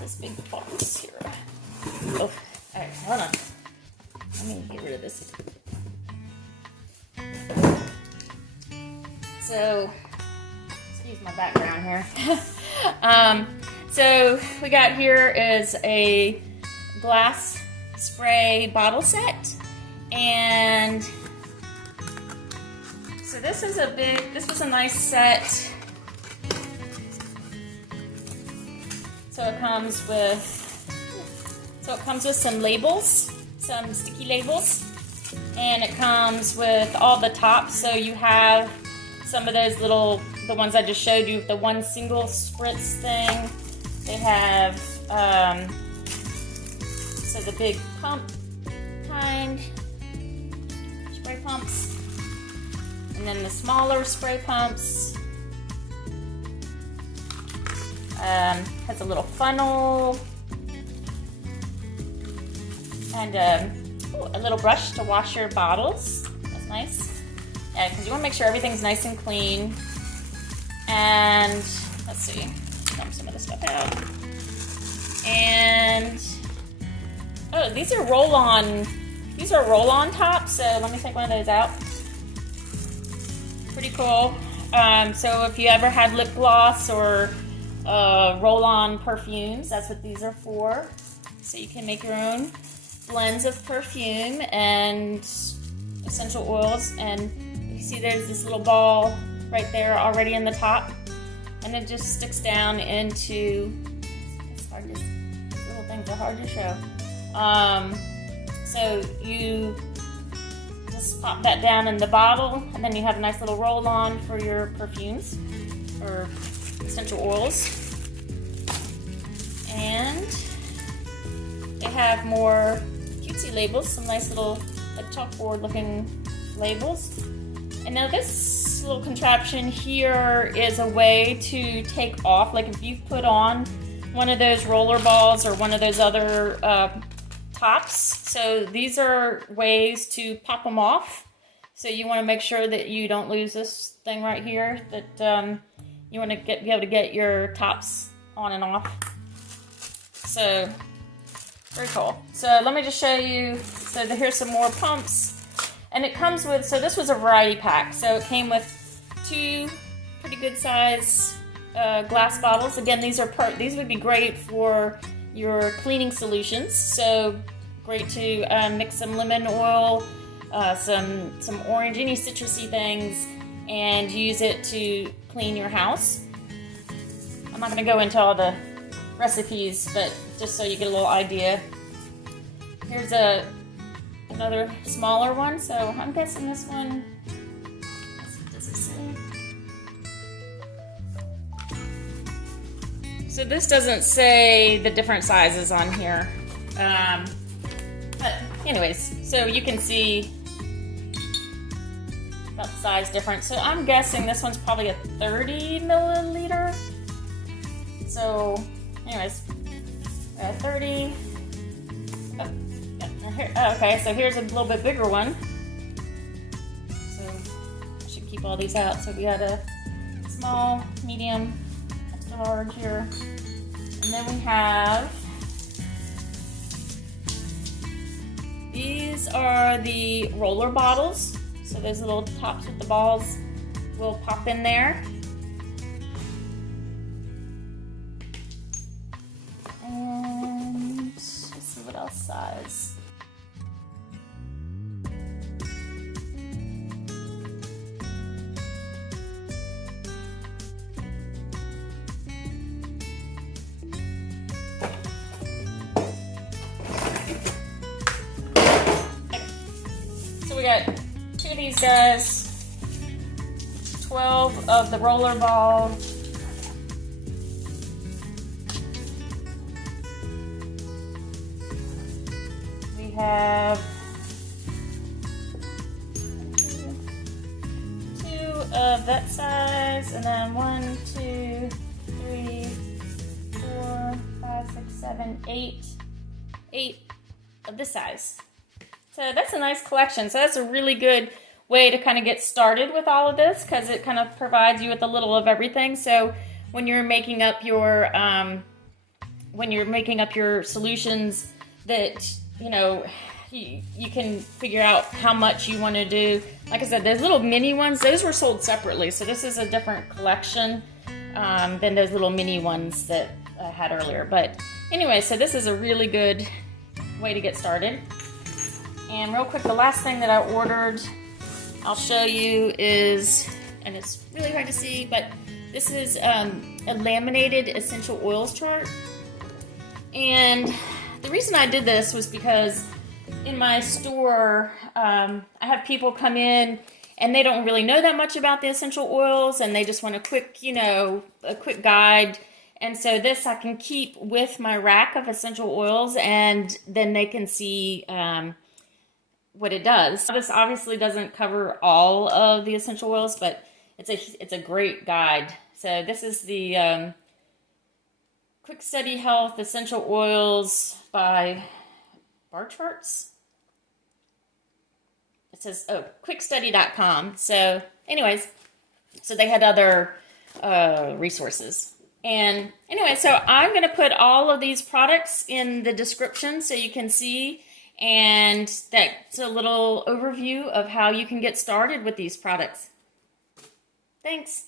this big box here. Oh, all right, hold on. Let me get rid of this. So, excuse my background here. So we got here is a glass spray bottle set, and so this was a nice set. So it comes with some labels, some sticky labels, and it comes with all the tops. So you have some of those little, the ones I just showed you, the one single spritz thing. They have, so the big pump kind, spray pumps, and then the smaller spray pumps. Has a little funnel, and a little brush to wash your bottles. That's nice. Yeah, because you want to make sure everything's nice and clean. And let's see, dump some of this stuff out. And oh, these are roll-on tops. So let me take one of those out. Pretty cool. So if you ever had lip gloss or roll-on perfumes, that's what these are for. So you can make your own blends of perfume and essential oils. And you see there's this little ball right there already in the top, and it just sticks down into, it's hard to, little things are hard to show. So you just pop that down in the bottle, and then you have a nice little roll-on for your perfumes or essential oils. And they have more cutesy labels, some nice little like chalkboard looking labels. And now this little contraption here is a way to take off, like if you've put on one of those roller balls or one of those other tops. So these are ways to pop them off. So you want to make sure that you don't lose this thing right here, that you want to be able to get your tops on and off. So very cool. So let me just show you. So here's some more pumps. And it comes with, so this was a variety pack. So it came with 2 pretty good size glass bottles. Again, these would be great for your cleaning solutions. So great to mix some lemon oil, some orange, any citrusy things, and use it to clean your house. I'm not going to go into all the recipes, but just so you get a little idea. Here's another smaller one, so I'm guessing this one, does it say? So this doesn't say the different sizes on here, but anyways, so you can see about the size difference. So I'm guessing this one's probably a 30 milliliter. So anyways, 30. Okay, so here's a little bit bigger one. So I should keep all these out. So we got a small, medium, extra large here. And then we have, these are the roller bottles. So those little tops with the balls will pop in there. And let's see what else size. So we got 2 of these guys, 12 of the roller ball, we have 2 of that size, and then 1, 2, 3, 4, 5, 6, 7, 8 of this size. So that's a nice collection. So that's a really good way to kind of get started with all of this, because it kind of provides you with a little of everything. So when you're making up your when you're making up your solutions that, you know, you can figure out how much you want to do. Like I said, those little mini ones, those were sold separately. So this is a different collection than those little mini ones that I had earlier. But anyway, so this is a really good way to get started. And real quick, the last thing that I ordered, I'll show you is, and it's really hard to see, but this is a laminated essential oils chart. And the reason I did this was because in my store, I have people come in and they don't really know that much about the essential oils, and they just want a quick, you know, a quick guide. And so this I can keep with my rack of essential oils, and then they can see what it does. This obviously doesn't cover all of the essential oils, but it's a great guide. So this is the Quick Study Health Essential Oils by Bar Charts. It says, oh, quickstudy.com. So anyways, so they had other resources. And anyway, so I'm going to put all of these products in the description so you can see. And that's a little overview of how you can get started with these products. Thanks.